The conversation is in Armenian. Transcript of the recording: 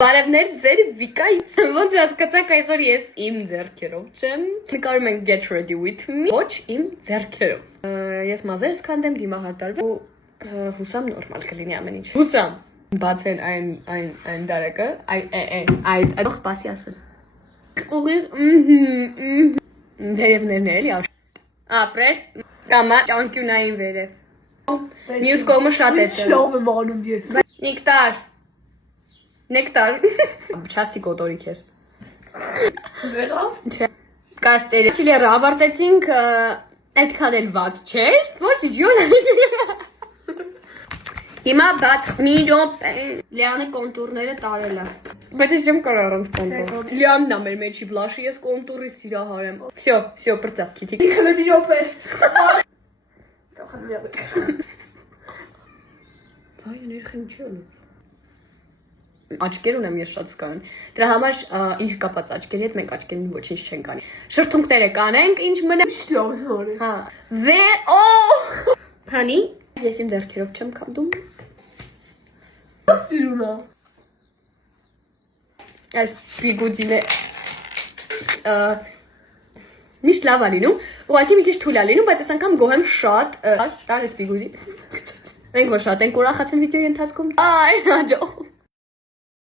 Բարևներ ձեր վիկայից, ոնց հասկացաք այսօր ես իմ ձեռքերով չեմ, նկարում ենք get ready with me, ոչ իմ ձեռքերով, ես մազերս կանդեմ, դիմահարտարվեմ ու հուսամ նորմալ կլինի ամեն ինչ, հուսամ, բացեն այն դարակը, այդ պասի ասել, ուղիղ, վերևներն էլի, ապրես, կամա ճանկյունային վերև, մյուս կողմը շատ է Շլով եմ անում ես Նեկտար Չաստի կոտորիք ես Վերավ Կաստերը Սիլերը ավարտեցինք այդքան էլ վատ չէր Ոչ ջյոն Հիմա բաց մի րոպե Լիանը կոնտուրները տարել է Բայց ես չեմ կարող առանց կոնտուր Լիանն է մեր մեջի բլաշի ես կոնտուրի սիրահար եմ Всё, պրծավ քիթիկ Իքնը մի րոպե Այ ներքին չի անում Աչքեր ունեմ ես շատ զգան։ Դրա համար ինչ կապած աչքերի հետ մենք աչքերին ոչինչ չենք անի։ Շրթունքները կանենք, ինչ մնա։ Հա։ Քանի ես իմ ձեռքերով չեմ քանդում։ Սիրունա։ Այս բիգուդինը միշտ լավ է լինում, ուղղակի մի քիչ թույլ է լինում, բայց այս անգամ գոհեմ շատ։ Տար էս բիգուդի։ Մենք որ շատ ենք ուրախացել վիդեոյի ընթացքում։ Այ, հաջող։